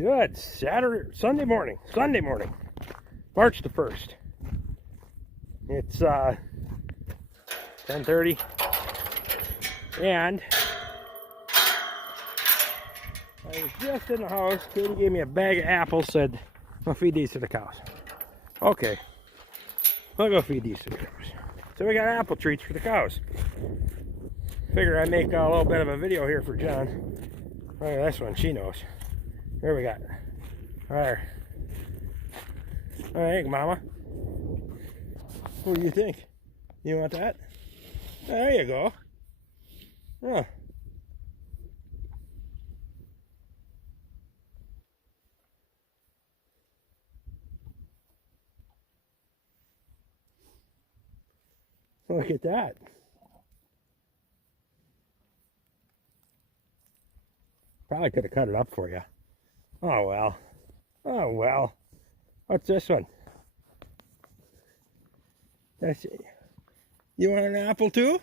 Good Sunday morning, March the 1st. It's 10:30, and I was just in the house. Katie gave me a bag of apples, said, I'll feed these to the cows. Okay, I'll go feed these to the cows. So we got apple treats for the cows. Figure I'd make a little bit of a video here for John. Look at this one, she knows. Here we got. Alright. Alright, Mama. What do you think? You want that? There you go. Oh. Look at that. Probably could have cut it up for you. Oh well. Oh well. What's this one? That's it. You want an apple too?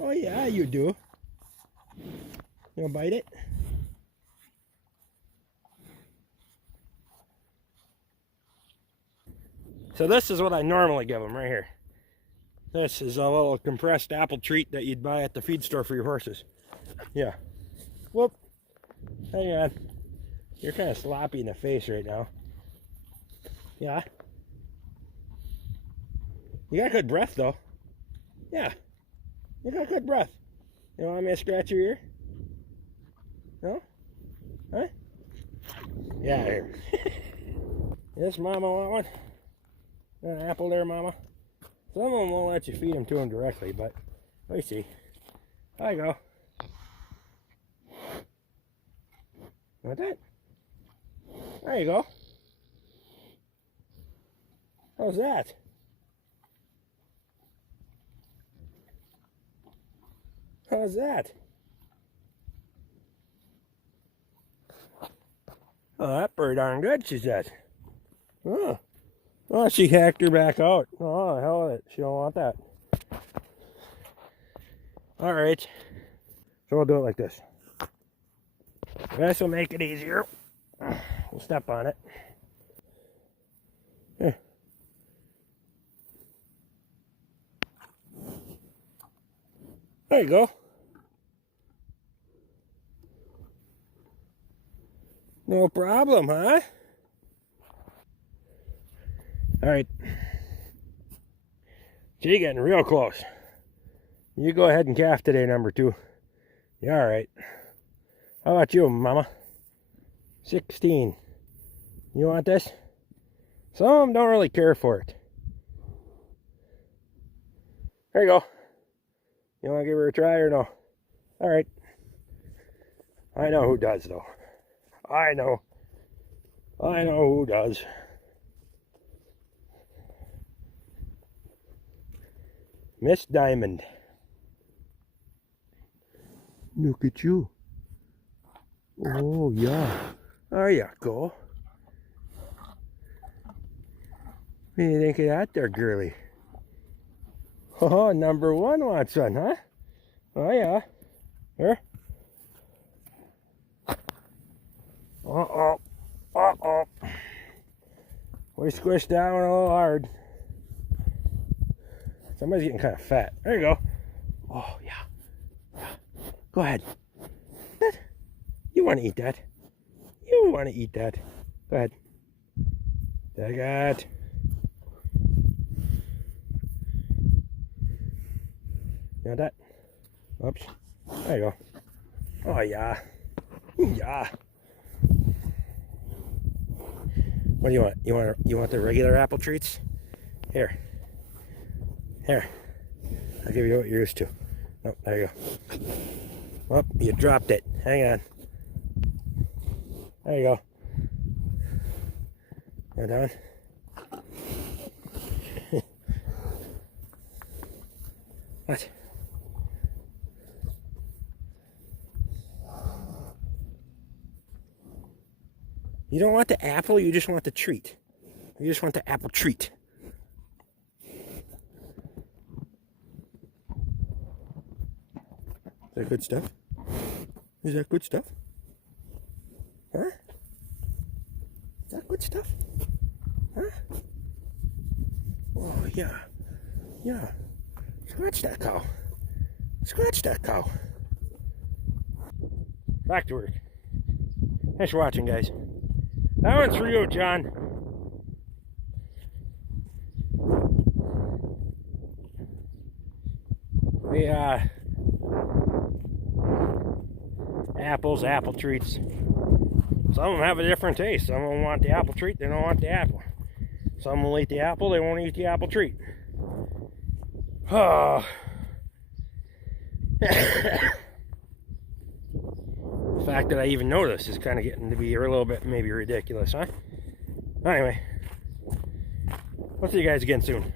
Oh yeah, you do. You wanna bite it? So this is what I normally give them right here. This is a little compressed apple treat that you'd buy at the feed store for your horses. Yeah. Whoop. Hang on. You're kind of sloppy in the face right now. Yeah. You got good breath though. Yeah. You got good breath. You want me to scratch your ear? No? Huh? Yeah, here. Yes, Mama want one? Got an apple there, Mama? Some of them won't let you feed them to them directly, but let me see. There you go. Want that? There you go. How's that? How's that? Oh, that's pretty darn good, she said. Oh. Oh, she hacked her back out. Oh, hell of it. She don't want that. Alright. So we'll do it like this. This will make it easier. We'll step on it. Here. There you go. No problem, huh? Alright. She's getting real close. You go ahead and calf today, number 2. You alright? How about you, Mama? 16. You want this? Some of them don't really care for it. There you go. You want to give her a try or no? Alright. I know who does, though. I know who does. Miss Diamond. Look at you. Oh, yeah. There you go. What do you think of that there, girly? Oh, number 1 wants one, huh? Oh, yeah. Here. Uh-oh. Uh-oh. We squished that one a little hard. Somebody's getting kind of fat. There you go. Oh, yeah. Go ahead. You want to eat that? You want to eat that? Go ahead. Take it. You want that? Oops. There you go. Oh, yeah. Yeah. What do you want? You want the regular apple treats? Here. Here. I'll give you what you're used to. Oh, there you go. Oh, you dropped it. Hang on. There you go. You're done? What? You don't want the apple, you just want the treat. You just want the apple treat. Is that good stuff? Is that good stuff? Huh? Is that good stuff? Huh? Oh, yeah. Yeah. Scratch that cow. Scratch that cow. Back to work. Thanks for watching, guys. That one's for you, John. The apples, apple treats. Some of them have a different taste. Some of them want the apple treat, they don't want the apple. Some will eat the apple, they won't eat the apple treat. Oh. The fact that I even know this is kind of getting to be a little bit maybe ridiculous, huh? Anyway, we'll see you guys again soon.